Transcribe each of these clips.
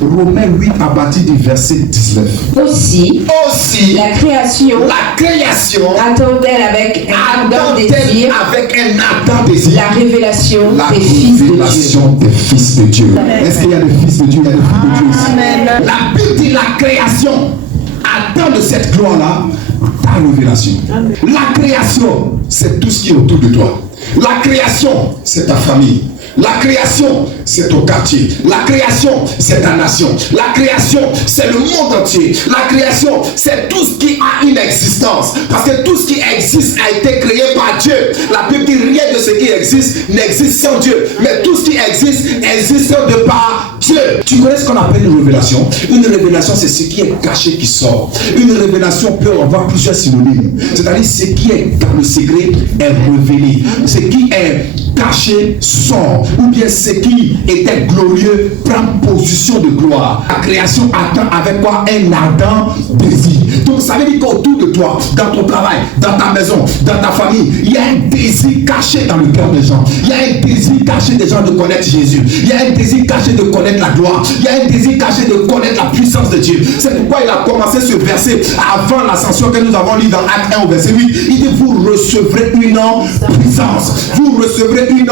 Romains 8 à partir du verset 19. Aussi, la création attendait avec un ardent désir la révélation des fils de Dieu. Est-ce qu'il y a des fils de Dieu? Il y a des filles de Dieu ici. La Bible dit la création attend de cette gloire-là ta révélation. La création, c'est tout ce qui est autour de toi. La création, c'est ta famille. La création, c'est ton quartier. La création, c'est ta nation. La création, c'est le monde entier. La création, c'est tout ce qui a une existence. Parce que tout ce qui existe a été créé par Dieu. La Bible dit rien de ce qui existe n'existe sans Dieu. Mais tout ce qui existe de par Dieu. Tu connais ce qu'on appelle une révélation? Une révélation, c'est ce qui est caché qui sort. Une révélation peut avoir plusieurs synonymes. C'est-à-dire ce qui est dans le secret est révélé. Ce qui est caché sort. Ou bien ce qui était glorieux prend position de gloire. La création attend avec quoi? Un ardent désir. Donc ça veut dire qu'autour de toi, dans ton travail, dans ta maison, dans ta famille, il y a un désir caché dans le cœur des gens. Il y a un désir caché des gens de connaître Jésus. Il y a un désir caché de connaître la gloire. Il y a un désir caché de connaître la puissance de Dieu. C'est pourquoi il a commencé ce verset avant l'ascension que nous avons lu dans Acte 1 au verset 8. Il dit vous recevrez une puissance. Vous recevrez une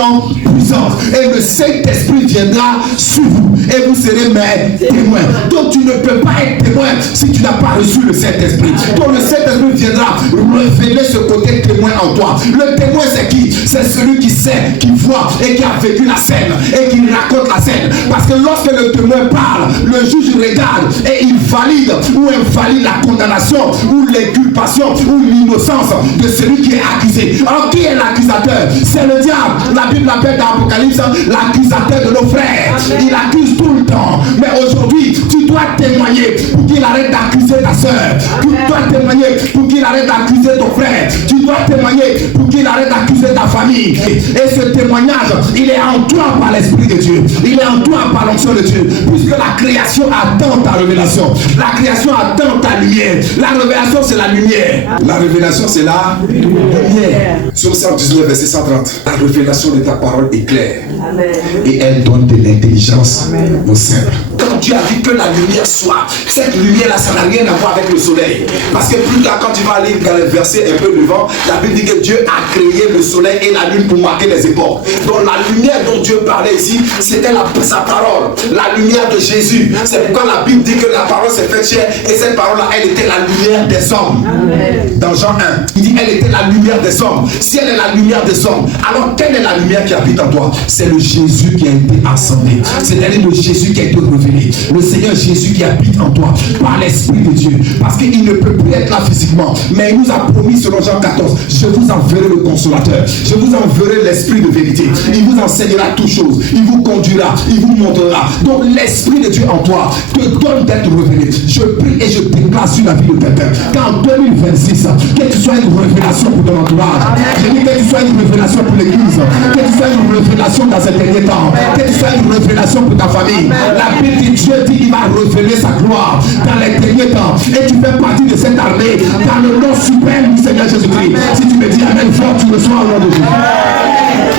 puissance. Et le Saint-Esprit viendra sur vous. Et vous serez mes témoins. Donc tu ne peux pas être témoin si tu n'as pas reçu le Saint-Esprit. Donc le Saint-Esprit viendra révéler ce côté témoin en toi. Le témoin c'est qui? C'est celui qui sait, qui voit et qui a vécu la scène et qui raconte la scène. Parce que lorsque le témoin parle, le juge regarde et il valide ou invalide la condamnation ou l'inculpation ou l'innocence de celui qui est accusé. Alors qui est l'accusateur? C'est le diable. La Bible l'appelle dans l'Apocalypse l'accusateur de nos frères. Il accuse tout le temps. Mais aujourd'hui, tu dois témoigner pour qu'il arrête d'accuser ta soeur. Tu dois témoigner pour qu'il arrête d'accuser ton frère. Tu dois témoigner pour qu'il arrête d'accuser ta famille. Et ce témoignage, il est en toi par l'Esprit de Dieu. Il est en toi par l'onction de Dieu. Puisque la création attend ta révélation. La création attend ta lumière. La révélation, c'est la lumière. La révélation, c'est la lumière. Psaume 119, verset 130. La révélation de ta parole est claire. Amen. Et elle donne de l'intelligence aux simples. Quand Dieu a dit que la lumière soit, cette lumière-là, ça n'a rien à voir avec le soleil. Parce que plus tard, quand tu vas lire dans les versets un peu devant, la Bible dit que Dieu a créé le soleil et la lune pour marquer les époques. Donc la lumière dont Dieu parlait ici, c'était sa parole, la lumière de Jésus. C'est pourquoi la Bible dit que la parole s'est faite chair et cette parole-là, elle était la lumière des hommes. Amen. Dans Jean 1, il dit elle était la lumière des hommes. Si elle est la lumière des hommes, alors quelle est la lumière qui habite en toi? C'est le Jésus qui a été ascendé. C'est-à-dire le Jésus qui a été révélé. Le Seigneur Jésus qui habite en toi par l'Esprit de Dieu. Parce qu'il ne peut plus être là physiquement. Mais il nous a promis selon Jean 14, je vous enverrai le consolateur. Je vous enverrai l'Esprit de vérité. Il vous enseignera toutes choses. Il vous conduira. Il vous montrera. Donc l'Esprit de Dieu en toi te donne d'être révélé. Je prie et je déclare sur la vie de quelqu'un qu'en 2026, que tu sois une révélation pour ton entourage. Je dis que tu sois une révélation pour l'église. Que tu sois une révélation dans ces derniers temps. Que tu sois une révélation pour ta famille. La Bible dit, Dieu dit qu'il va révéler sa gloire dans les derniers temps. Et tu fais partie de cette armée dans le nom suprême du Seigneur Jésus-Christ. Si tu me dis Amen fort, tu le sois au nom de Jésus.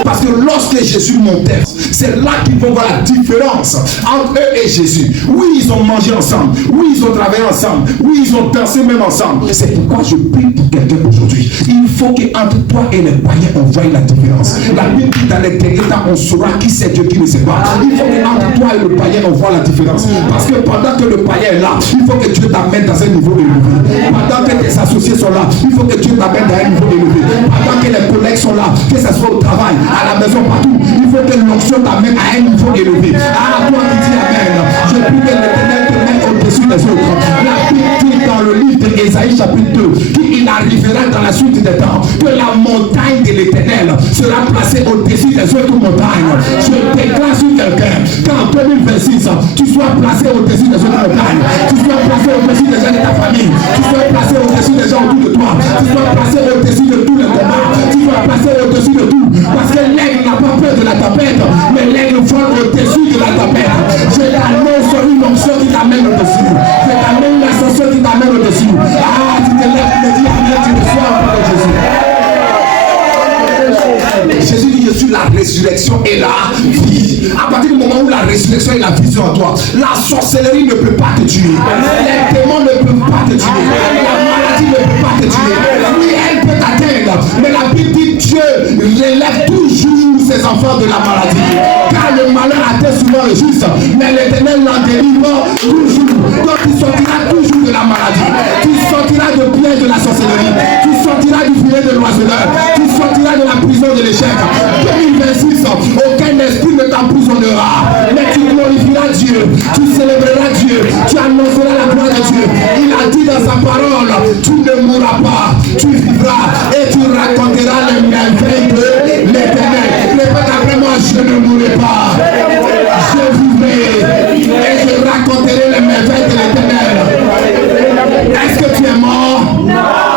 Parce que lorsque Jésus montait, c'est là qu'ils vont voir la différence entre eux et Jésus. Oui, ils ont mangé ensemble. Oui, ils ont travaillé ensemble. Oui, ils ont dansé même ensemble. C'est pourquoi je prie pour quelqu'un aujourd'hui. Il faut qu'entre toi et les païens, on voie la différence. La Bible dit dans les derniers temps, on saura qui c'est Dieu, qui ne sait pas. Il faut qu'entre toi et le païen, on voit la différence. Parce que pendant que le païen est là, il faut que Dieu t'amène dans un niveau élevé. Pendant que tes associés sont là, il faut que Dieu t'amène dans un niveau élevé. Pendant que les collègues sont là, que ce soit au travail, à la maison, partout, il faut que l'onction t'amène à un niveau élevé. Ah, toi qui dis Amen, je prie que l'Éternel te mette au-dessus des autres. La Bible dit dans le livre d'Ésaïe chapitre 2 qu'il arrivera dans la suite des temps que la montagne de l'Éternel sera placée au-dessus des autres montagnes. Je déclare sur quelqu'un qu'en 2026 tu sois placé au-dessus des autres montagnes, tu sois placé au-dessus des gens de ta famille, tu sois placé au-dessus des gens autour de toi, tu sois placé au-dessus de tous les combats, tu sois placé au-dessus de tout. Parce que l'aigle n'a pas peur de la tempête, mais l'aigle vole au-dessus de la tempête. Je t'annonce une onction qui t'amène au-dessus. Je t'amène une ascension qui t'amène au-dessus. Ah, tu te lèves, tu me dis Amen, tu reçois au nom de Jésus. Jésus dit, je suis la résurrection et la vie. À partir du moment où la résurrection et la vie sont en toi, la sorcellerie ne peut pas te tuer. Les démons ne peuvent pas te tuer. La maladie ne peut pas te tuer. Oui, elle peut t'atteindre. Mais la Bible dit, Dieu relève toujours ses enfants de la maladie. Car le malheur atteint souvent le juste, mais l'Éternel l'en délivre toujours. Donc tu sortiras toujours de la maladie. Tu sortiras de piège de la sorcellerie. Tu sortiras du filet de l'oiseleur. Tu sortiras de la prison de l'échec. 2026, aucun esprit ne t'emprisonnera. Mais tu glorifieras Dieu. Tu célébreras Dieu. Tu annonceras la gloire de Dieu. Il a dit dans sa parole, tu ne mourras pas. Tu vivras et tu raconteras les merveilles de l'Éternel. Répète après moi, je ne mourrai pas. Je vivrai et je raconterai les merveilles de l'Éternel. Est-ce que tu es mort?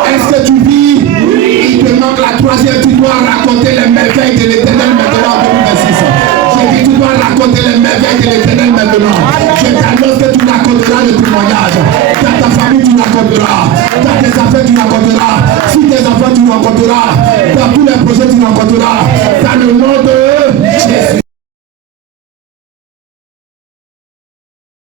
Est-ce que tu vis? Il te manque la troisième. Tu dois raconter les merveilles de l'Éternel maintenant en 2026. J'ai dit, tu dois raconter les merveilles de l'Éternel maintenant. Je t'annonce que tu raconteras le témoignage. Dans ta famille, tu raconteras. Dans tes affaires, tu raconteras. Si tes enfants, tu raconteras. Dans tous les projets, tu raconteras. Dans le nom de